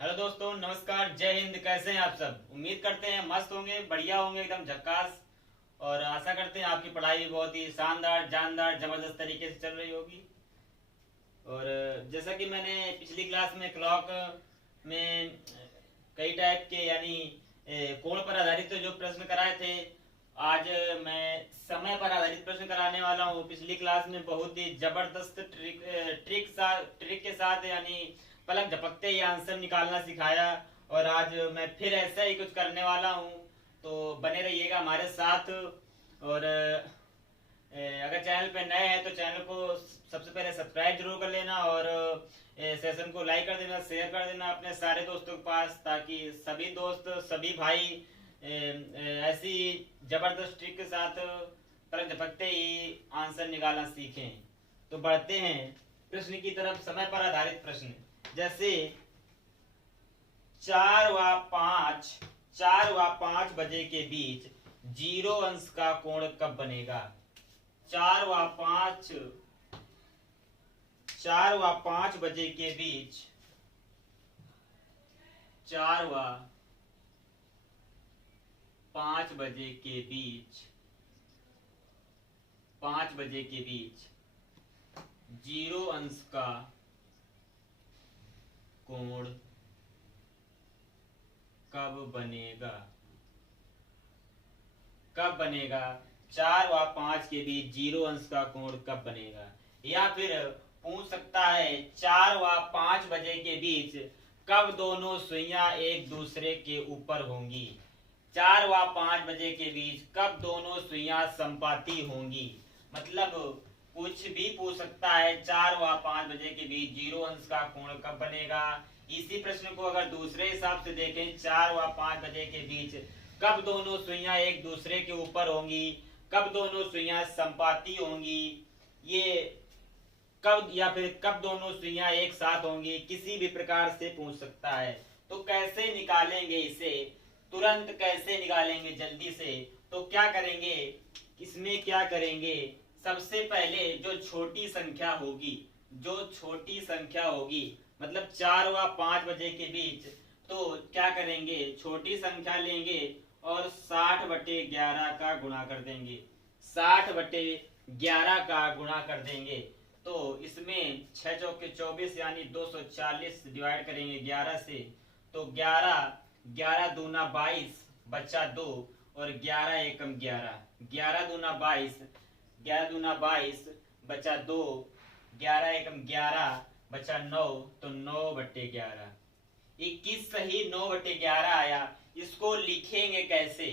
Hello दोस्तों, नमस्कार, जय हिंद। कैसे हैं आप सब? उम्मीद करते हैं मस्त होंगे, बढ़िया होंगे, एकदम झक्कास। और आशा करते हैं आपकी पढ़ाई भी बहुत ही शानदार, जानदार, जबरदस्त तरीके से चल रही होगी। और जैसा कि मैंने पिछली क्लास में क्लॉक में कई टाइप के यानी कोण पर आधारित जो प्रश्न कराए थे, आज मैं समय पर आधारित प्रश्न कराने वाला हूँ। पिछली क्लास में बहुत ही जबरदस्त ट्रिक के साथ यानी पलक झपकते ही आंसर निकालना सिखाया। और आज मैं फिर ऐसा ही कुछ करने वाला हूँ, तो बने रहिएगा हमारे साथ। और अगर चैनल पे नए हैं तो चैनल को सबसे पहले सब्सक्राइब जरूर कर लेना, और सेशन को लाइक कर देना, शेयर कर देना अपने सारे दोस्तों के पास, ताकि सभी दोस्त, सभी भाई ऐसी जबरदस्त ट्रिक के साथ पलक झपकते ही आंसर निकालना सीखें। तो बढ़ते हैं प्रश्न की तरफ। समय पर आधारित प्रश्न जैसे 4 व 5 बजे के बीच 0 अंश का कोण कब बनेगा? 4 व 5 4 व 5 बजे के बीच 4 व 5 बजे के बीच 5 बजे के बीच 0 अंश का कोण कब बनेगा? कब बनेगा? 4 व 5 के बीच 0 अंश का कोण कब बनेगा? या फिर पूछ सकता है 4 व 5 बजे के बीच कब दोनों सुइयां एक दूसरे के ऊपर होंगी? 4 व 5 बजे के बीच कब दोनों सुइयां संपाती होंगी? मतलब कुछ भी पूछ सकता है। 4 व 5 बजे के बीच 0 अंश का कोण कब बनेगा? इसी प्रश्न को अगर दूसरे हिसाब से देखें, 4 व 5 बजे के बीच कब दोनों सुइयां एक दूसरे के ऊपर होंगी, कब दोनों सुइयां संपाती होंगी, ये कब, या फिर कब दोनों सुइयां एक साथ होंगी, किसी भी प्रकार से पूछ सकता है। तो कैसे निकालेंगे इसे? तुरंत कैसे निकालेंगे जल्दी से? तो क्या करेंगे, इसमें क्या करेंगे? सबसे पहले जो छोटी संख्या होगी, मतलब 4 व 5 बजे के बीच, तो क्या करेंगे, छोटी संख्या लेंगे और 60/11 का गुणा कर देंगे। 60/11 का गुणा कर देंगे। तो इसमें 6 चौके 24 यानी 240 डिवाइड करेंगे 11 से, तो 11 दूना 22 बचा 2, और 11 एकम 11, 11 दूना 22, 11 दूना 22 बचा 2, 11 एकम 11 बचा 9, तो 9/11। 21 सही 9/11 आया। इसको लिखेंगे कैसे?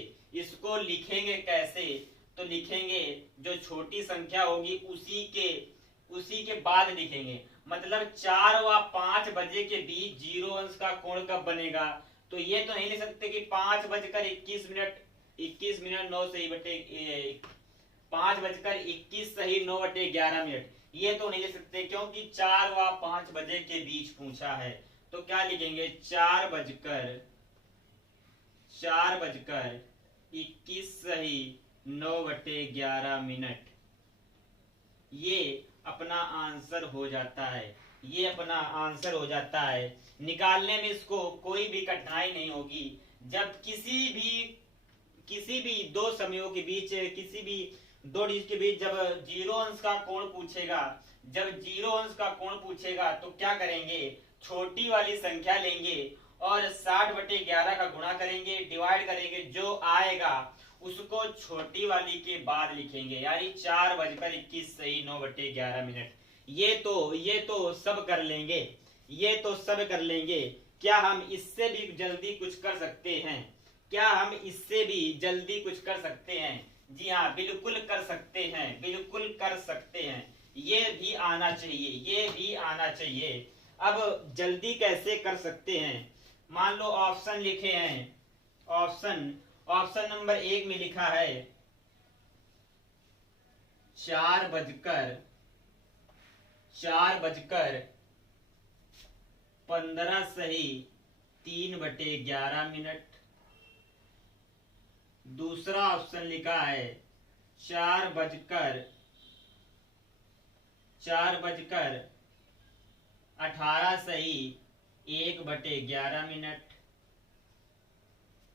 तो लिखेंगे जो छोटी संख्या होगी उसी के बाद लिखेंगे। मतलब 4 व 5 बजे के बीच 0 अंश का कोण कब बनेगा? तो ये तो नहीं लिख सकते कि 5 बजकर 21 मिनट 9 सही बटे 5 बजकर 21 सही 9/11। ये तो नहीं लिख सकते क्योंकि 4 व 5 बजे के बीच पूछा है। तो क्या लिखेंगे? 4 बजकर 21 सही 9/11। ये अपना आंसर हो जाता है। निकालने में इसको कोई भी कठिनाई नहीं होगी। जब किसी भी दो समयों के बीच, किसी भी दो डिजिट के बीच जब 0 अंश का कोण पूछेगा तो क्या करेंगे? छोटी वाली संख्या लेंगे और 60/11 का गुणा करेंगे, डिवाइड करेंगे, जो आएगा उसको छोटी वाली के बाद लिखेंगे, यानी 4 बजकर 21 सही 9/11। ये तो सब कर लेंगे। क्या हम इससे भी जल्दी कुछ कर सकते हैं? जी हाँ, बिल्कुल कर सकते हैं। ये भी आना चाहिए। अब जल्दी कैसे कर सकते हैं? मान लो ऑप्शन लिखे हैं। ऑप्शन नंबर 1 में लिखा है 4 बजकर 15 सही 3/11। दूसरा ऑप्शन लिखा है 4 बजकर 18 सही 1/11 मिनट,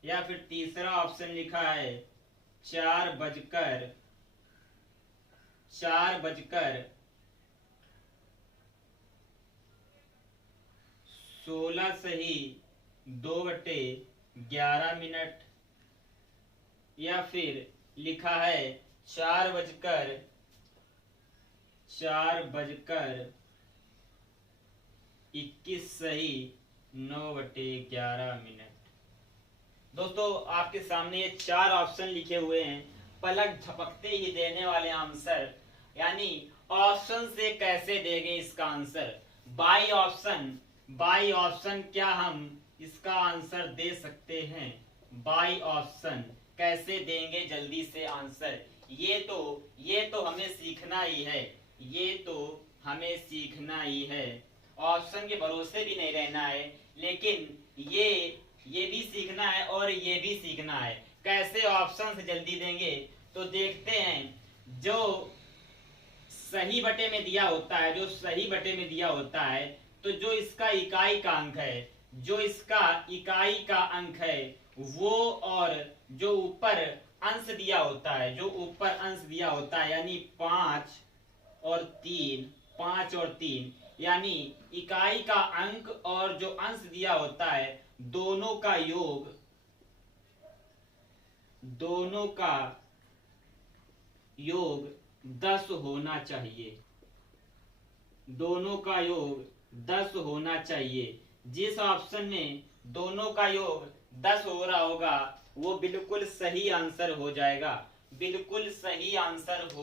या फिर तीसरा ऑप्शन लिखा है 4 बजकर 16 सही 2/11 मिनट, या फिर लिखा है 4 बजकर 21 सही 9/11 मिनट। दोस्तों आपके सामने ये 4 ऑप्शन लिखे हुए हैं, पलक झपकते ही देने वाले आंसर, यानी ऑप्शन से कैसे देंगे इसका आंसर। बाई ऑप्शन क्या हम इसका आंसर दे सकते हैं? बाई ऑप्शन कैसे देंगे जल्दी से आंसर? ये तो हमें सीखना ही है, ऑप्शन के भरोसे भी नहीं रहना है, लेकिन ये भी सीखना है और ये भी सीखना है। कैसे ऑप्शन से जल्दी देंगे तो देखते हैं। जो सही बटे में दिया होता है, तो जो इसका इकाई का अंक है वो, और जो ऊपर अंश दिया होता है, यानी 5 और 3, यानी इकाई का अंक और जो अंश दिया होता है दोनों का योग 10 होना चाहिए। जिस ऑप्शन में दोनों का योग 10 हो रहा होगा वो बिल्कुल सही आंसर हो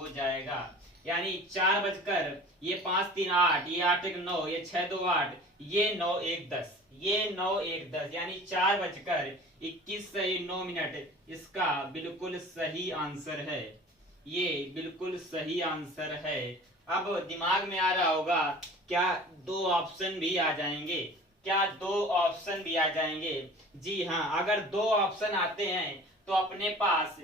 जाएगा। यानी 4 बजकर, ये 5 3 8, ये 8 1 9, ये 6 2 8, ये 9 1 10, यानी 4 बजकर 21 सही 9 मिनट इसका बिल्कुल सही आंसर है। ये बिल्कुल सही आंसर है। अब दिमाग में आ रहा होगा क्या 2 ऑप्शन भी आ जाएंगे? जी हाँ, अगर 2 ऑप्शन आते हैं तो अपने पास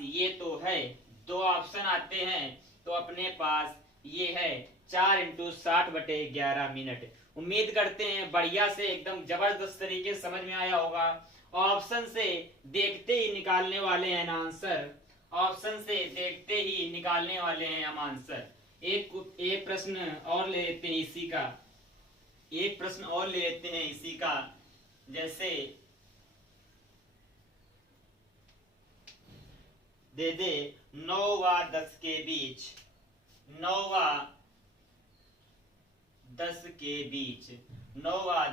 ये तो है। 2 ऑप्शन आते हैं तो अपने पास ये है 4 × 60/11 मिनट। उम्मीद करते हैं बढ़िया से एकदम जबरदस्त तरीके से समझ में आया होगा। ऑप्शन से देखते ही निकालने वाले हैं हम आंसर। एक प्रश्न और ले लेते हैं इसी का, जैसे दे 9 व 10 के बीच 9 व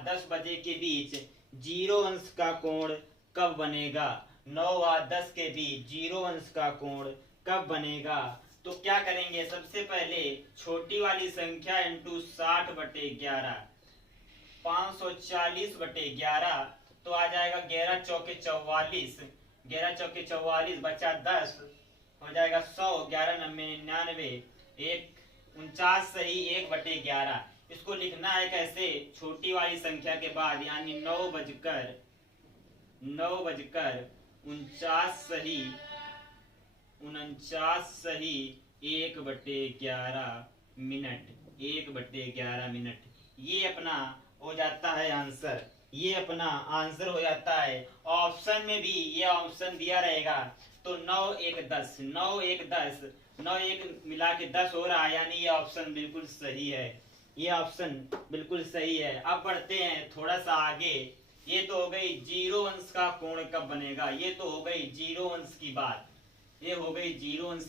10 बजे के बीच 0 अंश का कोण कब बनेगा? 9 व 10 के बीच 0 अंश का कोण कब बनेगा? तो क्या करेंगे? सबसे पहले छोटी वाली संख्या इंटू 60/11, 540/11, तो आ जाएगा 11 चौके 44, 11 चौके 44, बचा 10, हो जाएगा 100, 11 9 99, 49 सही 1/11। इसको लिखना है कैसे? छोटी वाली संख्या के बाद, यानी 9 बजकर 49 सही 1/11 मिनट। ये अपना हो जाता है आंसर। हो जाता है। ऑप्शन में भी ये ऑप्शन दिया रहेगा तो 9 1 10, 9 1 10, 9 1 मिला के 10 हो रहा है, यानी ये ऑप्शन बिल्कुल सही है। अब बढ़ते हैं थोड़ा सा आगे। ये तो हो गई 0 अंश का कोण कब बनेगा, ये तो हो गई 0 अंश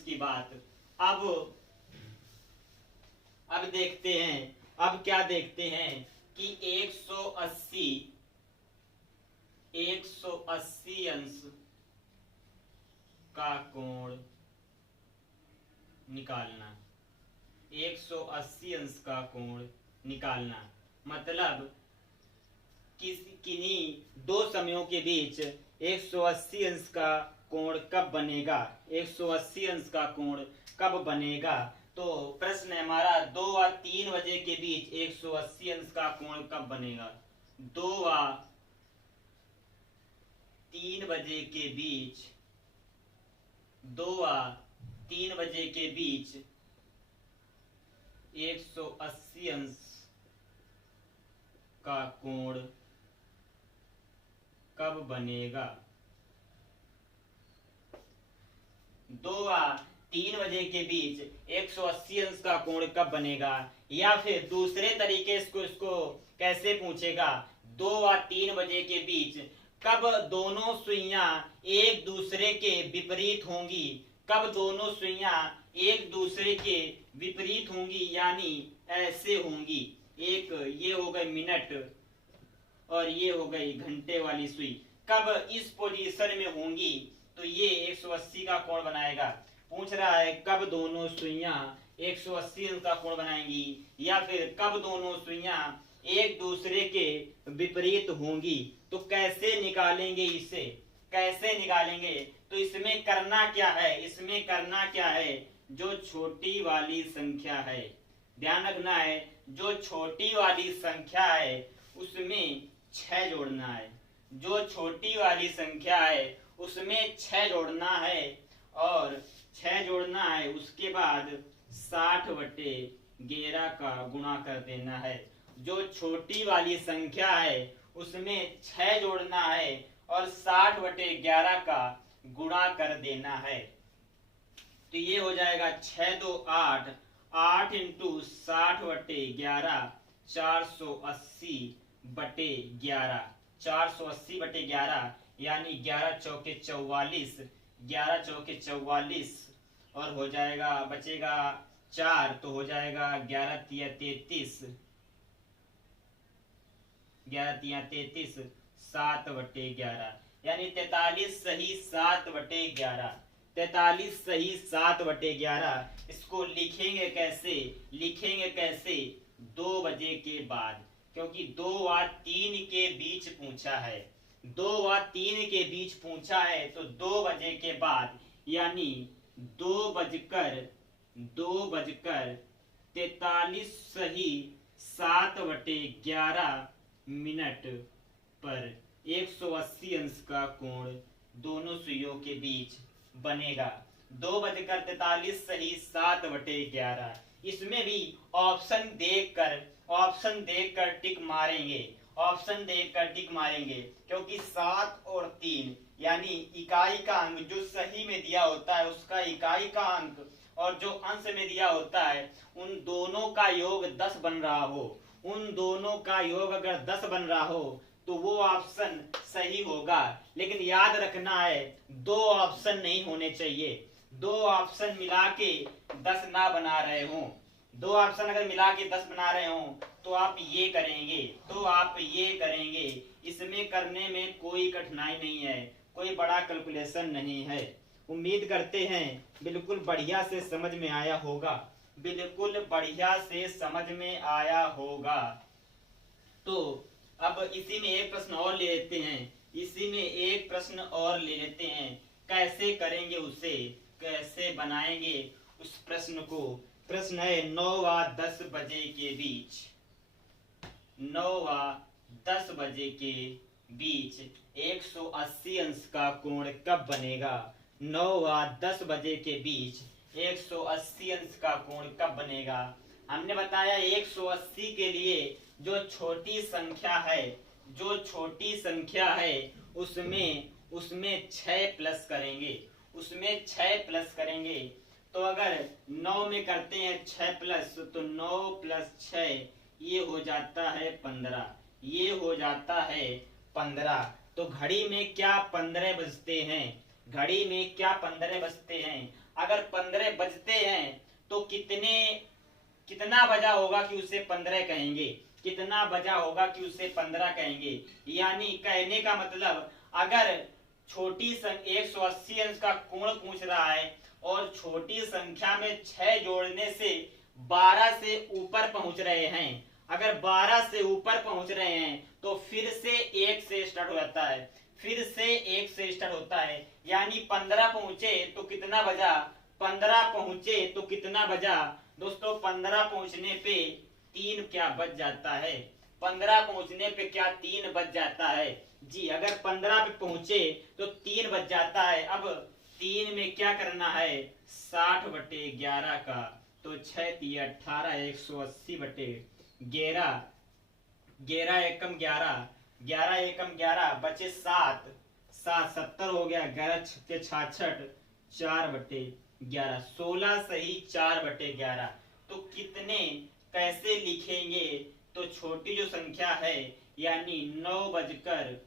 की बात। अब देखते हैं, अब क्या देखते हैं कि 180 अंश का कोण निकालना। 180 अंश का कोण निकालना मतलब किन्हीं 2 समयों के बीच 180 अंश का कोण कब बनेगा? 180 अंश का कोण कब बनेगा? तो प्रश्न है हमारा 2 व 3 बजे के बीच 180 अंश का कोण कब बनेगा? 2 व 3 बजे के बीच 2 व 3 बजे के बीच 180 अंश का कोण कब बनेगा? 2 व 3 बजे के बीच 180 अंश का कोण कब बनेगा? या फिर दूसरे तरीके से इसको कैसे पूछेगा? 2 व 3 बजे के बीच कब दोनों सुइयां एक दूसरे के विपरीत होंगी? कब दोनों सुइयां एक दूसरे के विपरीत होंगी, यानी ऐसे होंगी। एक ये हो गए मिनट और ये हो गई घंटे वाली सुई। कब इस पोजीशन में होंगी तो ये 180 का कोण बनाएगा। पूछ रहा है कब दोनों सुइयां 180 अंश का कोण बनाएंगी, या फिर कब दोनों सुइयां एक दूसरे के विपरीत होंगी। तो कैसे निकालेंगे इसे? कैसे निकालेंगे? तो इसमें करना क्या है? इसमें करना क्या है? जो छोटी वाली संख्या है, ध्यान रखना है, जो छोटी वाली संख्या है उसमें 6 जोड़ना है। जो छोटी वाली संख्या है उसमें 6 जोड़ना है और 6 जोड़ना है, उसके बाद 60/11 का गुणा कर देना है। जो छोटी वाली संख्या है उसमें 6 जोड़ना है और 60/11 का गुणा कर देना है। तो ये हो जाएगा 6 2 8, 8 × 60/11 480/11, 480/11 यानी 11 चौके 44, 11 चौके 44 और हो जाएगा, बचेगा 4 तो हो जाएगा 11 तिया 33, 11 तिया 33, 7/11 यानी 43 सही 7/11, 43 सही 7/11। इसको लिखेंगे कैसे? लिखेंगे कैसे? 2 बजे के बाद, क्योंकि 2 व 3 के बीच पूछा है। 2 व 3 के बीच पूछा है तो 2 बजे के बाद यानी 2:43 सही 7/11 मिनट पर 180 अंश का कोण दोनों सुइयों के बीच बनेगा। 2:43 सही 7/11। इसमें भी ऑप्शन देखकर टिक मारेंगे, ऑप्शन देखकर टिक मारेंगे, क्योंकि 7 और 3 यानी इकाई का अंक जो सही में दिया होता है उसका इकाई का अंक और जो अंश में दिया होता है उन दोनों का योग 10 बन रहा हो, उन दोनों का योग अगर 10 बन रहा हो तो वो ऑप्शन सही होगा। लेकिन याद रखना है 2 ऑप्शन नहीं होने चाहिए। 2 ऑप्शन मिला के 10 ना बना रहे हो। 2 ऑप्शन अगर मिला के 10 बना रहे हो तो आप ये करेंगे, इसमें करने में कोई कठिनाई नहीं है, कोई बड़ा कैलकुलेशन नहीं है। उम्मीद करते हैं बिल्कुल बढ़िया से समझ में आया होगा, बिल्कुल बढ़िया से समझ में आया होगा। तो अब इसी में एक प्रश्न और ले लेते हैं, कैसे करेंगे उसे, कैसे बनाएंगे उस प्रश्न को। प्रश्न है 9 व 10 बजे के बीच, 9 व 10 बजे के बीच 180 अंश का कोण कब बनेगा? 9 व 10 बजे के बीच 180 अंश का कोण कब बनेगा? हमने बताया 180 के लिए जो छोटी संख्या है उसमें 6 प्लस करेंगे, तो अगर 9 में करते हैं 6 प्लस तो 9 + 6 ये हो जाता है 15, ये हो जाता है 15। तो घड़ी में क्या 15 बजते हैं? घड़ी में क्या 15 बजते हैं? अगर 15 बजते हैं तो कितना बजा होगा कि उसे 15 कहेंगे? कितना बजा होगा कि उसे 15 कहेंगे? यानी कहने का मतलब अगर छोटी 180 अंश का कोण पूछ रहा है और छोटी संख्या में 6 जोड़ने से 12 से ऊपर पहुंच रहे हैं, अगर 12 से ऊपर पहुंच रहे हैं तो फिर से 1 से स्टार्ट हो जाता है, फिर से 1 से स्टार्ट होता है। यानी 15 पहुंचे तो कितना बजा? 15 पहुंचे तो कितना बजा? दोस्तों 15 पहुंचने पे 3 क्या बच जाता है? 15 पहुंचने पे क्या 3 बच जाता है? जी, अगर 15 पे पहुंचे तो 3 बच जाता है। अब 3 में क्या करना है? 60/11 का, तो 6 × 18 180/11 11 एकम 11, 11 एकम 11 बचे 7, 7 70 हो गया। 11 छक्के 66, 4/11, 16 सही 4/11। तो कितने कैसे लिखेंगे? तो छोटी जो संख्या है यानी 9 बजकर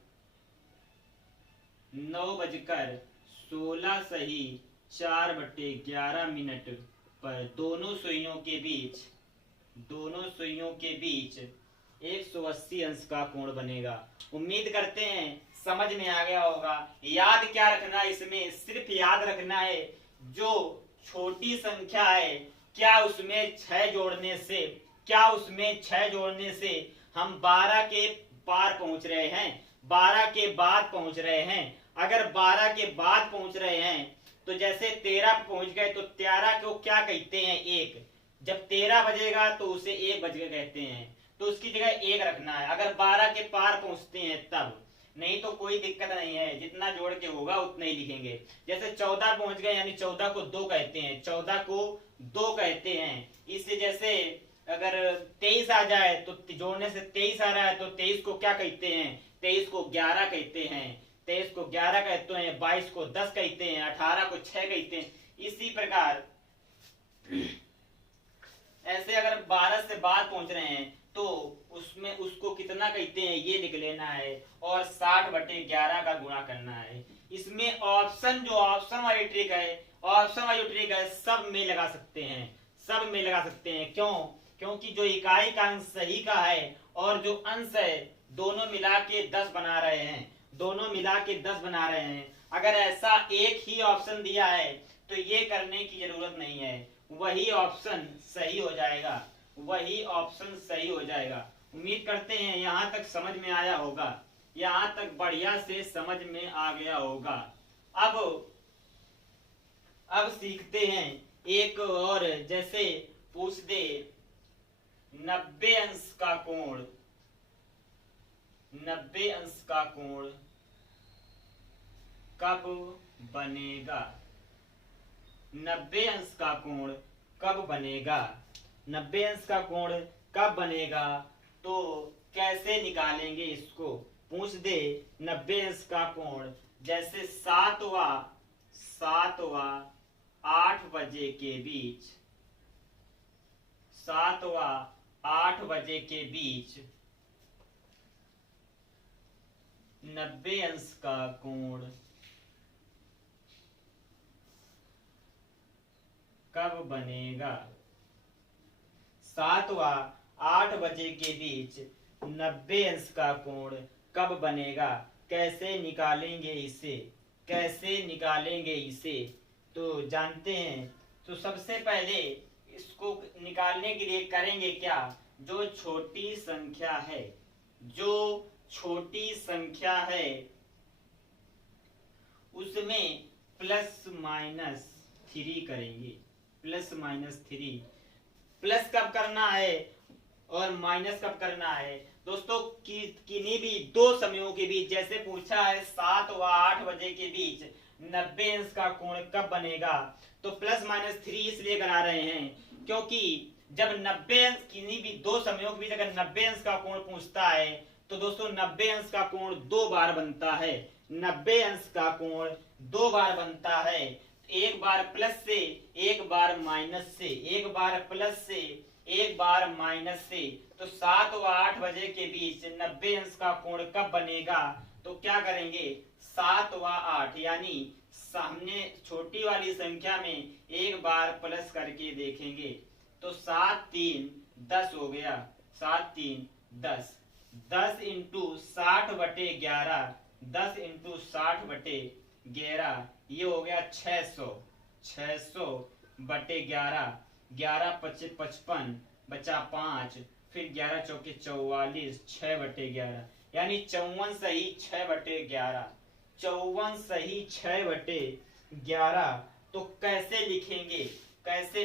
16 सही 4/11 पर दोनों सुइयों के बीच 180 अंश का कोण बनेगा। उम्मीद करते हैं समझ में आ गया होगा। याद क्या रखना है इसमें? सिर्फ याद रखना है जो छोटी संख्या है क्या उसमें 6 जोड़ने से हम 12 के पार पहुंच रहे हैं, 12 के बाद पहुंच रहे हैं। अगर 12 के बाद पहुंच रहे हैं तो जैसे 13 पे पहुंच गए तो 13 को क्या कहते हैं? 1। जब 13 बजेगा तो उसे 1 बज गए कहते हैं, तो उसकी जगह 1 रखना है अगर 12 के पार पहुंचते हैं तब। नहीं तो कोई दिक्कत नहीं है, जितना जोड़ के होगा उतना ही लिखेंगे। जैसे 14 पहुंच गए यानी 14 को 2 कहते हैं, 14 को 2 कहते हैं। इससे जैसे अगर 23 आ जाए तो जोड़ने से 23 आ रहा है तो 23 को क्या कहते हैं? 23 को 11 कहते हैं, 23 को 11 कहते हैं, 22 को 10 कहते हैं, 18 को 6 कहते हैं। इसी प्रकार ऐसे अगर 12 से बाद पहुंच रहे हैं तो उसमें उसको कितना कहते हैं ये लिख लेना है और 60/11 का गुणा करना है। इसमें ऑप्शन वाली ट्रिक है सब में लगा सकते हैं। क्योंकि जो इकाई का अंश सही का है और जो अंश है दोनों मिला के 10 बना रहे हैं। अगर ऐसा एक ही ऑप्शन दिया है तो ये करने की जरूरत नहीं है, वही ऑप्शन सही हो जाएगा। उम्मीद करते हैं यहाँ तक समझ में आया होगा, यहाँ तक बढ़िया से समझ में आ गया होगा। अब सीखते हैं एक और, जैसे पूछ दे 90 अंश का कोण कब बनेगा? 90 अंश का कोण कब बनेगा? 90 अंश का कोण कब बनेगा? तो कैसे निकालेंगे इसको? पूछ दे 90 अंश का कोण, जैसे 7वां 8 बजे के बीच 90 अंश का कोण कब बनेगा? 7वां 8 बजे के बीच 90 अंश का कोण कब बनेगा? कैसे निकालेंगे इसे? तो जानते हैं। तो सबसे पहले इसको निकालने के लिए करेंगे क्या? जो छोटी संख्या है उसमें +-3 करेंगे। +-3 प्लस कब करना है और माइनस कब करना है? दोस्तों किन्हीं भी दो समयों के बीच, जैसे पूछा है 7 व 8 बजे के बीच 90 अंश का कोण कब बनेगा, तो +-3 इसलिए करा रहे हैं क्योंकि जब 90 अंश किन्हीं भी दो समयों के बीच अगर 90 अंश का कोण पूछता है तो दोस्तों 90 अंश का कोण 2 बार बनता है। 90 अंश का कोण 2 बार बनता है, एक बार प्लस से एक बार माइनस से, एक बार प्लस से एक बार माइनस से। तो 7 व 8 बजे के बीच 90 अंश का कोण कब बनेगा? तो क्या करेंगे 7 व 8 यानी सामने छोटी वाली संख्या में एक बार प्लस करके देखेंगे तो 7 3 10 हो गया। 7 3 10, 10 × 60/11, 10 × 60/11 ये हो गया 600, 600/11, 11 × 5 = 55 बचा 5, फिर 11 × 4 = 44, 6/11 यानी 54 सही 6/11, 54 सही 6/11। तो कैसे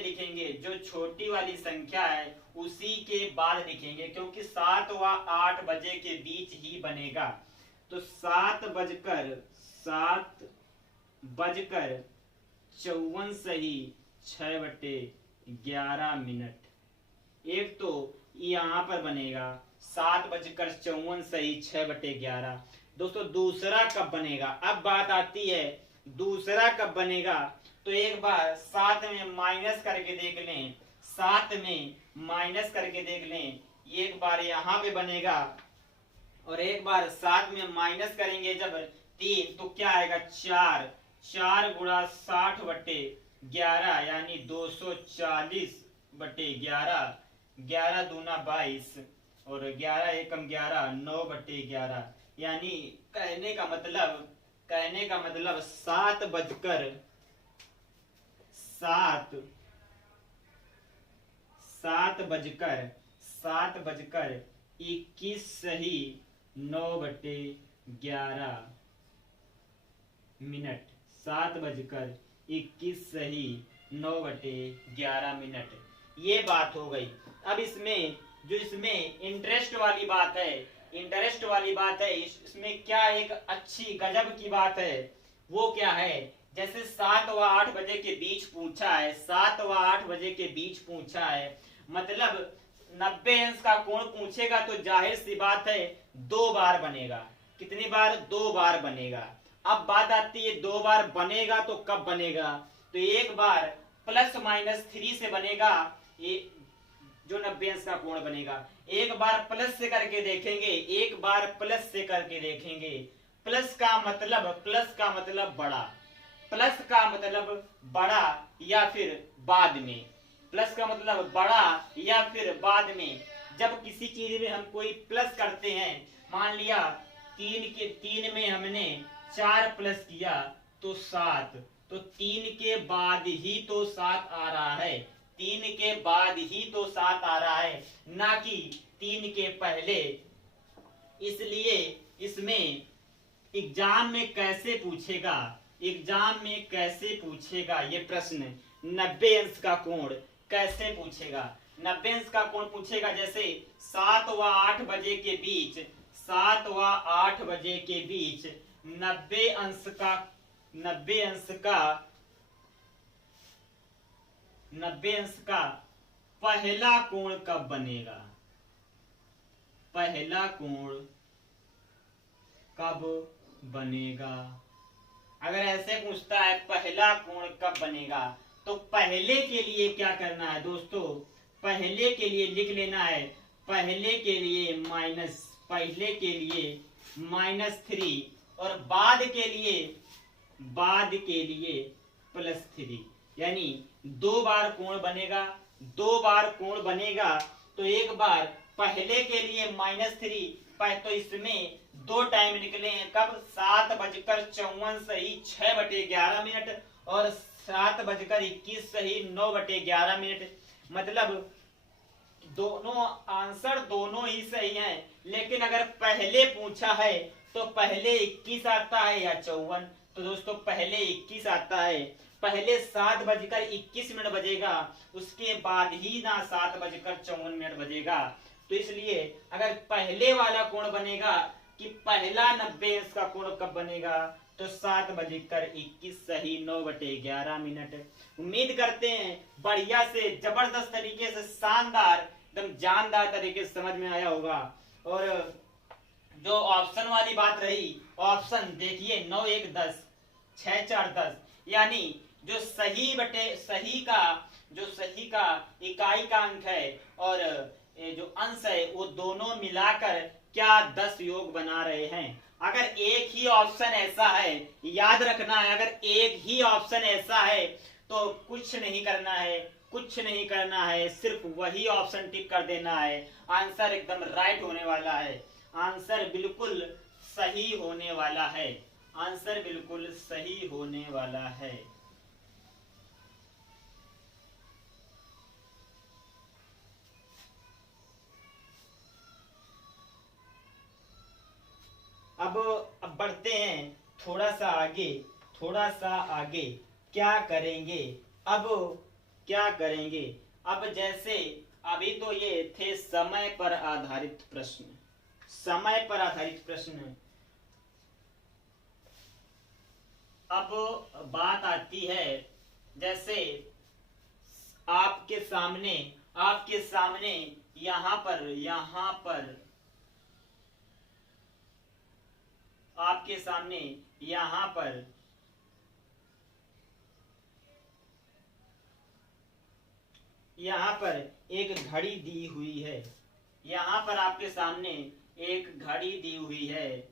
लिखेंगे? जो छोटी वाली संख्या है उसी के बाद लिखेंगे क्योंकि 7 व 8 बजे के बीच ही बनेगा। तो 7 बजकर 54 सही 6/11। एक तो यहाँ पर बनेगा 7:54 सही 6/11। दोस्तों दूसरा कब बनेगा, अब बात आती है दूसरा कब बनेगा। तो एक बार 7 में माइनस करके देख लें, 7 में माइनस करके देख लें, एक बार यहाँ पे बनेगा और एक बार 7 में माइनस करेंगे जब 3 तो क्या आएगा 4, 4 गुणा 60/11 यानी 240/11, 11 दूना 22 और 11 एकम 11, 9/11 यानी कहने का मतलब 7:21 सही 9/11 मिनट, 7:21 सही 9/11 मिनट। ये बात हो गई। अब इसमें इंटरेस्ट वाली बात है, इसमें क्या एक अच्छी गजब की बात है, वो क्या है, जैसे 7 व 8 बजे के बीच पूछा है, 7 व 8 बजे के बीच पूछा है, मतलब 90 अंश का कोण पूछेगा तो जाहिर सी बात है 2 बार बनेगा। कितनी बार, 2 बार बनेगा। अब बात आती है 2 बार बनेगा तो कब बनेगा, तो एक बार +-3 से बनेगा, ये जो 90 अंश का कोण बनेगा। एक बार प्लस से करके देखेंगे, एक बार प्लस से करके देखेंगे। प्लस का मतलब बड़ा, प्लस का मतलब बड़ा या फिर बाद में, प्लस का मतलब बड़ा या फिर बाद में। जब किसी चीज में हम कोई प्लस करते हैं, मान लिया 3 में हमने 4 प्लस किया तो 7, तो 3 के बाद ही तो 7 आ रहा है, 3 के बाद ही तो 7 आ रहा है, ना कि 3 के पहले। इसलिए इसमें एग्जाम में कैसे पूछेगा, ये प्रश्न 90 अंश का कोण कैसे पूछेगा। 90 अंश का कोण पूछेगा जैसे 7 व 8 बजे के बीच, 7 व 8 बजे के बीच 90 अंश का पहला कोण कब बनेगा, पहला कोण कब बनेगा। अगर ऐसे पूछता है पहला कोण कब बनेगा, तो पहले के लिए क्या करना है दोस्तों, पहले के लिए लिख लेना है, पहले के लिए -3 और बाद के लिए +3, यानी 2 बार कोण बनेगा, 2 बार कोण बनेगा। तो एक बार पहले के लिए -3, तो इसमें 2 टाइम निकले हैं, कब 7:54 सही 6/11 मिनट और 7:21 सही 9/11 मिनट। मतलब दोनों आंसर दोनों ही सही हैं, लेकिन अगर पहले पूछा है तो पहले 21 आता है या 54, तो दोस्तों पहले 21 आता है, पहले 7:21 बजेगा, उसके बाद ही ना 7:54 बजेगा। तो इसलिए अगर पहले वाला कोण बनेगा कि पहला 90 अंश का कोण कब बनेगा, तो 7:21 सही 9/11 मिनट। उम्मीद करते हैं बढ़िया से जबरदस्त तरीके से शानदार एकदम जानदार तरीके से समझ में आया होगा। और जो ऑप्शन वाली बात रही, ऑप्शन देखिए 9 1 10 6 4 10, यानी जो सही का इकाई का अंक है और जो अंश है वो दोनों मिलाकर क्या 10 योग बना रहे हैं। अगर एक ही ऑप्शन ऐसा है, याद रखना है, अगर एक ही ऑप्शन ऐसा है तो कुछ नहीं करना है, सिर्फ वही ऑप्शन टिक कर देना है। आंसर एकदम राइट होने वाला है, आंसर बिल्कुल सही होने वाला है, आंसर बिल्कुल सही होने वाला है। अब बढ़ते हैं थोड़ा सा आगे क्या करेंगे, अब जैसे अभी तो ये थे समय पर आधारित प्रश्न, अब बात आती है जैसे आपके सामने यहाँ पर आपके सामने यहाँ पर एक घड़ी दी हुई है। यहाँ पर आपके सामने एक घड़ी दी हुई है।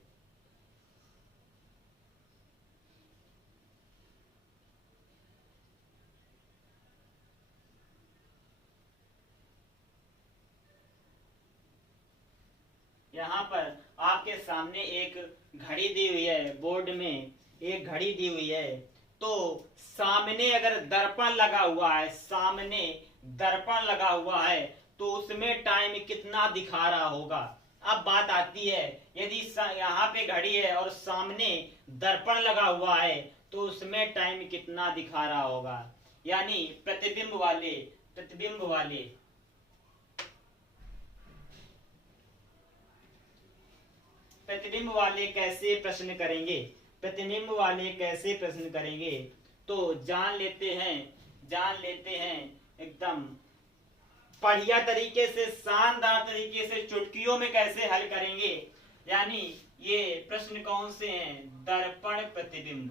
यहाँ पर आपके सामने एक घड़ी दी हुई है, बोर्ड में एक घड़ी दी हुई है। तो सामने अगर दर्पण लगा हुआ है, सामने दर्पण लगा हुआ है, तो उसमें टाइम कितना दिखा रहा होगा। अब बात आती है, यदि यहाँ पे घड़ी है और सामने दर्पण लगा हुआ है, तो उसमें टाइम कितना दिखा रहा होगा। यानी प्रतिबिंब वाले कैसे प्रश्न करेंगे, तो जान लेते हैं एकदम बढ़िया तरीके से, शानदार तरीके से, चुटकियों में कैसे हल करेंगे। यानी ये प्रश्न कौन से हैं? दर्पण प्रतिबिंब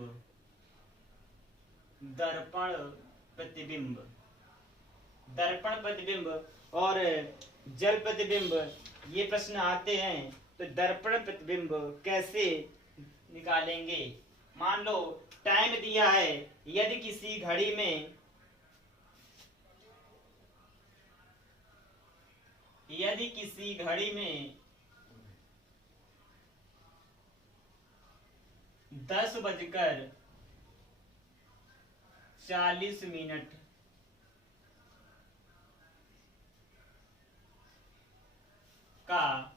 और जल प्रतिबिंब, ये प्रश्न आते हैं। तो दर्पण प्रतिबिंब कैसे निकालेंगे? मान लो टाइम दिया है, यदि किसी घड़ी में 10:40 का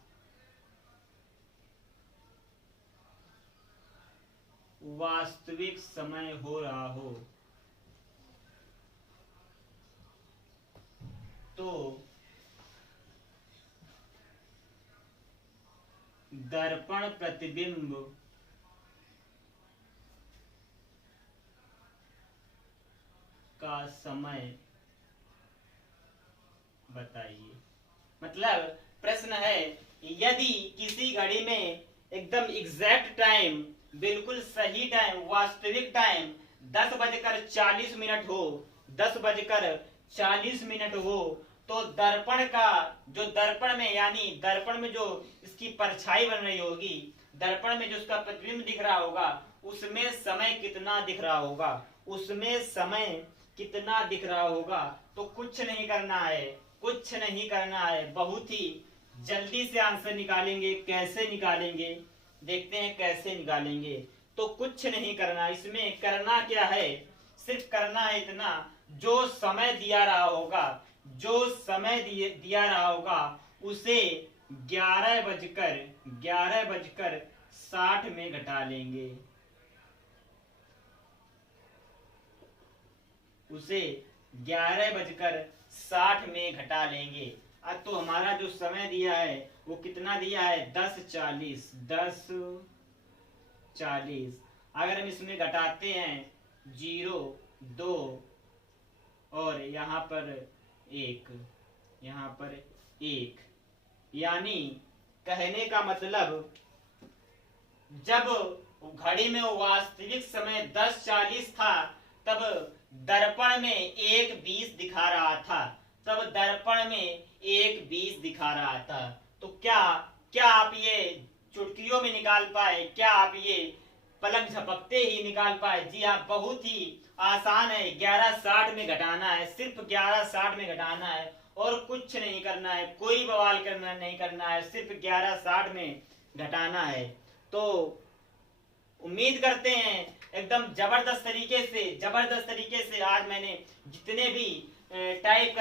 वास्तविक समय हो रहा हो, तो दर्पण प्रतिबिंब का समय बताइए। मतलब प्रश्न है, यदि किसी घड़ी में एकदम एग्जैक्ट टाइम, बिल्कुल सही टाइम, वास्तविक टाइम 10:40 हो, 10:40 हो, तो दर्पण का जो दर्पण में, यानी दर्पण में जो इसकी परछाई बन रही होगी, दर्पण में जो उसका प्रतिबिंब दिख रहा होगा, उसमें समय कितना दिख रहा होगा। तो कुछ नहीं करना है, बहुत ही जल्दी से आंसर निकालेंगे। कैसे निकालेंगे, देखते हैं कैसे निकालेंगे। तो कुछ नहीं करना, इसमें करना क्या है, सिर्फ करना है इतना, जो समय दिया रहा होगा उसे 11:60 में घटा लेंगे। उसे 11:60 में घटा लेंगे। अब तो हमारा जो समय दिया है वो कितना दिया है? 10:40। अगर हम इसमें घटाते हैं 0, 2 और यहाँ पर 1, यानी कहने का मतलब, जब घड़ी में वास्तविक समय 10:40 था, तब दर्पण में 1:20 दिखा रहा था। तो क्या आप ये चुटकियों में निकाल पाए? क्या आप ये पलक झपकते ही निकाल पाए? जी हाँ, बहुत ही आसान है। 11:60 में घटाना है, सिर्फ 11:60 में घटाना है और कुछ नहीं करना है, कोई बवाल नहीं करना है, सिर्फ 11:60 में घटाना है। तो उम्मीद करते हैं एकदम जबरदस्त तरीके से आज मैंने जितने भी एक टाइप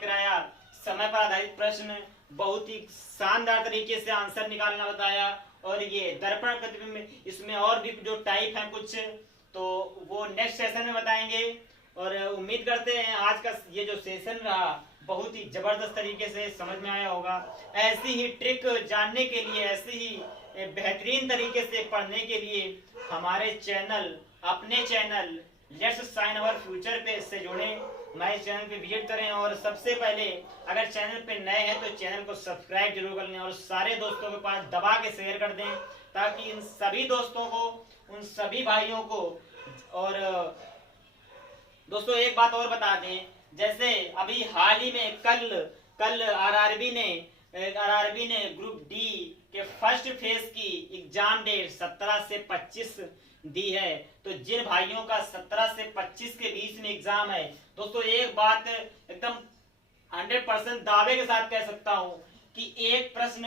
कराया, समय पर आधारित प्रश्न, बहुत ही शानदार तरीके से आंसर निकालना बताया। और ये दर्पण प्रतिबिंब, इसमें और भी जो टाइप है कुछ, तो वो नेक्स्ट सेशन में बताएंगे। और उम्मीद करते हैं आज का ये जो सेशन रहा बहुत ही जबरदस्त तरीके से समझ में आया होगा। ऐसी ही ट्रिक जानने के लिए, ऐसी ही बेहतरीन तरीके से पढ़ने के लिए अपने channel let's sign our future पे से जुड़ें हमारे चैनल पे विजिट करें। और सबसे पहले अगर चैनल पे नए हैं तो चैनल को सब्सक्राइब जरूर कर लें और सारे दोस्तों के पास दबा के शेयर कर दें, ताकि इन सभी दोस्तों को, उन सभी भाइयों को। और दोस्तों एक बात और बता दें, जैसे अभी हाल ही में कल आरआरबी ने ग्रुप डी के फर्स्ट फेज की एग्जाम डेट 17 से 25 दी है। तो जिन भाइयों का 17 से 25 के बीच में एग्जाम है, दोस्तों एक बात एकदम 100% दावे के साथ कह सकता हूं कि एक प्रश्न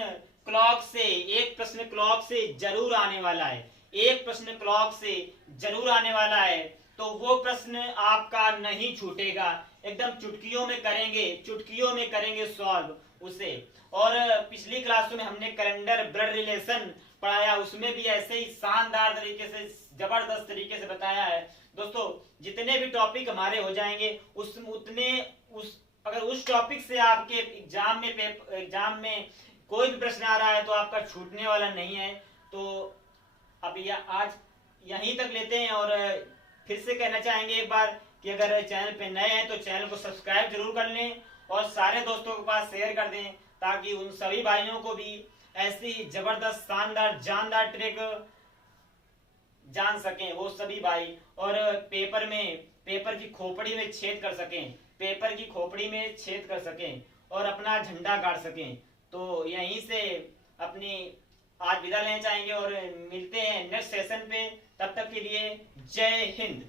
क्लॉक से जरूर आने वाला है। एक प्रश्न क्लॉक से जरूर आने वाला है, तो वो प्रश्न आपका नहीं छूटेगा। एकदम चुटकियों में करेंगे सॉल्व उसे। और पिछली क्लासों में हमने कैलेंडर ब्लड रिलेशन पढ़ाया, उसमें भी ऐसे ही शानदार तरीके से, जबरदस्त तरीके से बताया है। दोस्तों जितने भी टॉपिक हमारे हो जाएंगे अगर उस टॉपिक से आपके एग्जाम में कोई भी प्रश्न आ रहा है तो आपका छूटने वाला नहीं है। तो अब आज यहीं तक लेते हैं। और फिर से कहना चाहेंगे एक बार कि अगर चैनल पे नए हैं तो चैनल को सब्सक्राइब जरूर कर लें और सारे दोस्तों के पास शेयर कर दें, ताकि उन सभी भाइयों को भी ऐसी जबरदस्त शानदार जानदार ट्रिक जान सकें वो सभी भाई। और पेपर की खोपड़ी में छेद कर सकें और अपना झंडा गाड़ सकें। तो यहीं से अपनी आज विदा लेना चाहेंगे और मिलते हैं नेक्स्ट सेशन पे। तब तक के लिए जय हिंद।